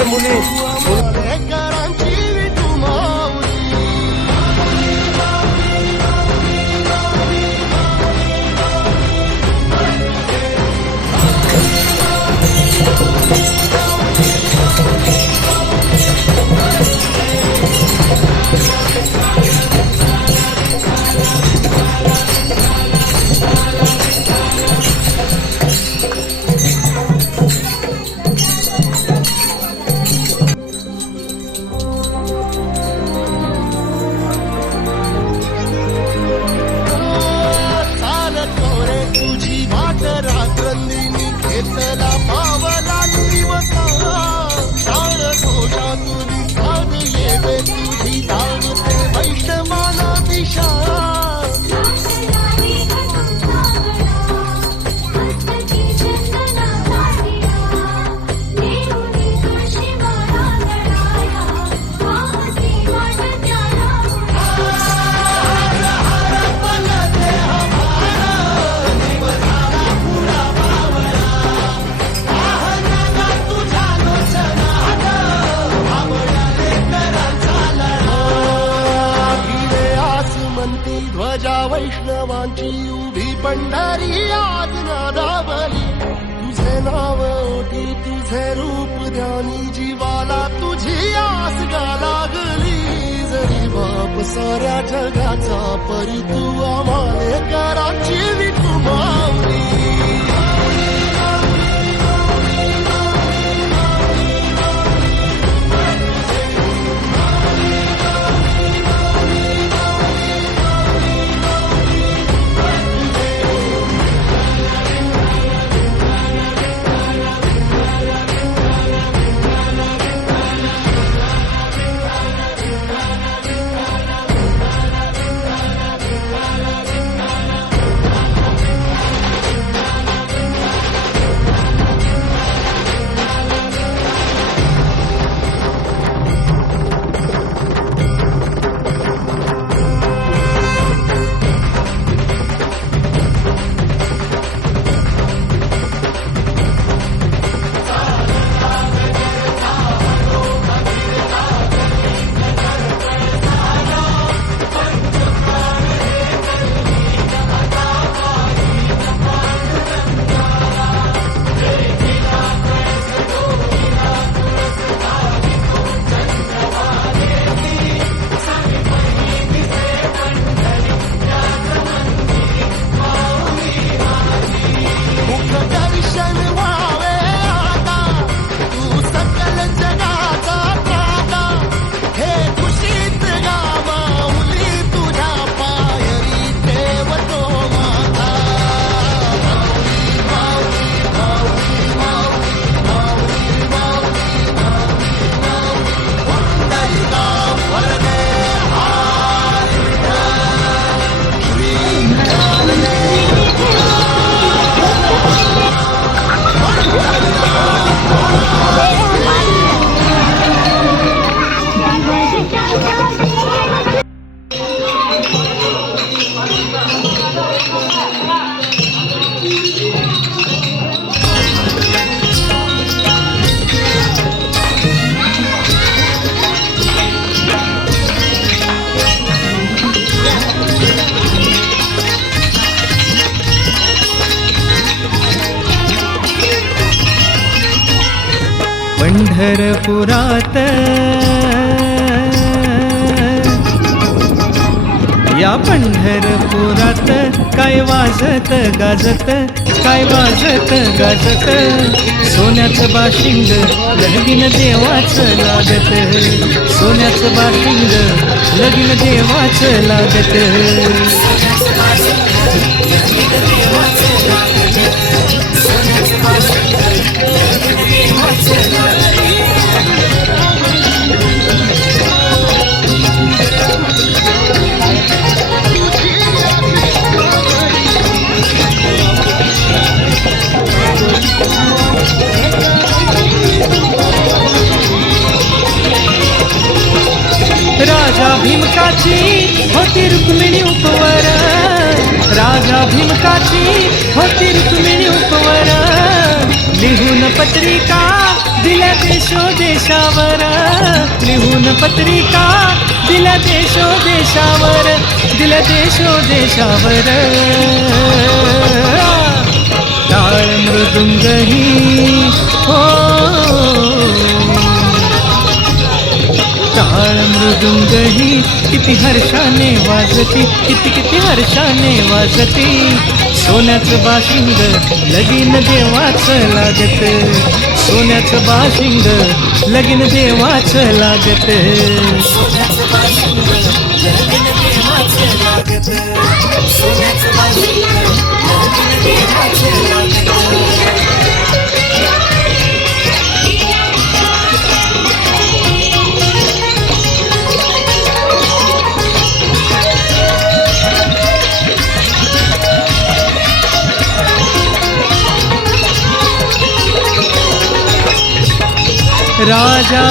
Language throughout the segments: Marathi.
काय मुली ध्वजा वैष्णवांची उभी पंढरी आज नादावली तुझे नाव ओठी तुझे रूप ध्यानी जीवाला तुझी आस गा लागली जरी बाप साऱ्या जगाचा परी तू आम्हाले कराची विठू माऊली पंढरपुरात या पंढरपुरात काय वाजत गाजत काय वाजत गाजत सोन्याचं बाशिंग लगीन देवाचं लागत सोन्याचं बाशिंग लगीन देवाचं लागत राजा भीमकाची होती रुक्मिणी उपवर राजा भीमकाची होती रुक्मिणी उपवर लिहून पत्रिका दिल्या देशोदेशावर लिहून पत्रिका, दिल्या देशोदेशावर, दिल्या देशोदेशावर. टाळ मृदुंगही हो, टाळ मृदुंगही किती हर्षाने वाजती, किती किती हर्षाने वाजती. सोन्याचं बाशिंग लगीन देवाचं लागत, सोन्याचं बाशिंग लगीन देवाचं लागत. सोन्याचं बाशिंग लगीन देवाचं लागत, सोन्याचं बाशिंग लगीन देवाचं लागत. राजा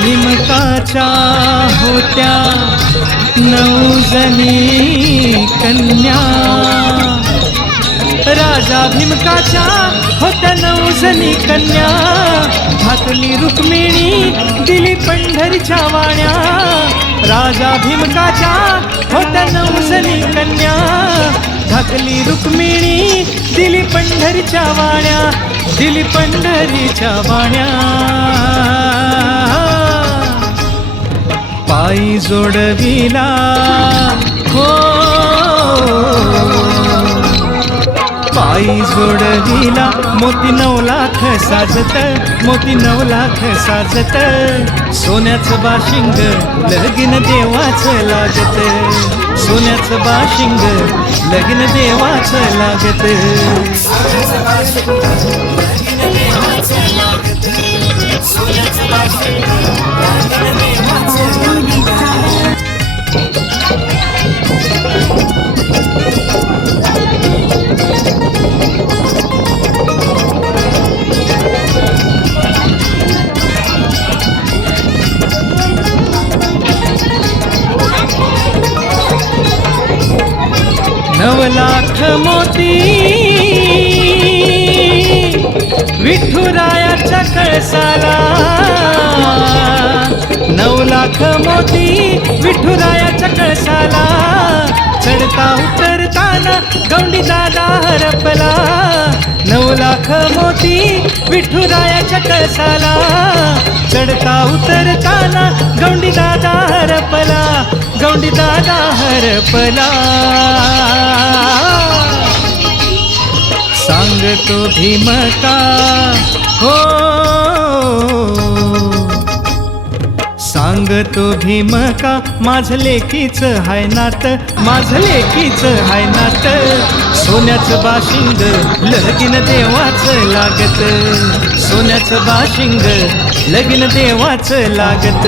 भीमकाच्या होत्या 9 जणी कन्या, राजा भीमकाच्या होत्या 9 जणी कन्या. भाकली रुक्मिणी दिली पंढरीच्या वाण्या, राजा भीमकाच्या होत्या 9 जणी कन्या. भाकली रुक्मिणी दिली पंढरीच्या वाण्या, दिली पंढरीच्या वाण्या. पायी जोडविला हो, पायी जोडविला मोती 9 लाख साजत, मोती 9 लाख साजत. सोन्याचं बाशिंग लगीन देवाचं लागत, सोन्याचं बाशिंग लगीन देवाचं लागत. सोन्याचं बाशिंग लगीन देवाचं लागत, सोन्याचं बाशिंग लगीन देवाचं लागत. नव लाख मोती विठुरायाच्या कळसाला, 9 लाख मोती विठुरायाच्या कळसाला. चढता उतरताना गौंडी दादा हरपला, 9 लाख मोती विठुरायाच्या कळसाला. चढता उतरताना गौंडी दादा हरपला, गौंडी दादा हरपला. सांगतो भीमका हो, सांगतो भीमका माझं लेकीचं हाय नात, माझं लेकीचं हाय नात. सोन्याचं बाशिंग लगीन देवाचं लागत, सोन्याचं बाशिंग लगीन देवाचं लागत.